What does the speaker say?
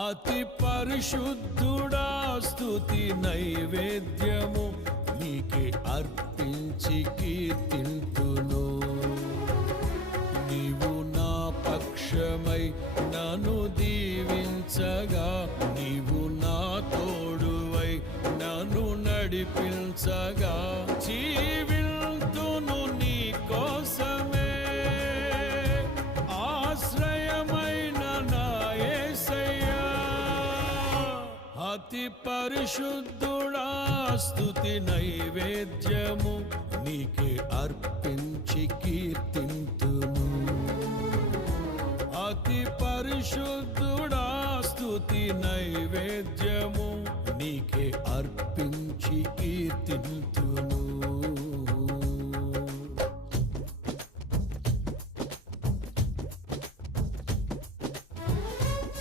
అతి పరిశుద్ధుడా స్తుతి నైవేద్యము నీకే అర్పించి కీర్తింతును. నీవు నా పక్షమై నన్ను దీవించగా, నీవు నా తోడువై నన్ను నడిపించగా, జీవింతును నీ కోసమే ఆశ్రయమైన నా యేసయ్యా. అతి పరిశుద్ధుడా స్తుతి నైవేద్యము నీకే అర్పించి కీర్తింతును. అతి పరిశుద్ధుడా స్తుతి నైవేద్యము నీకే అర్పించి కీర్తింతును.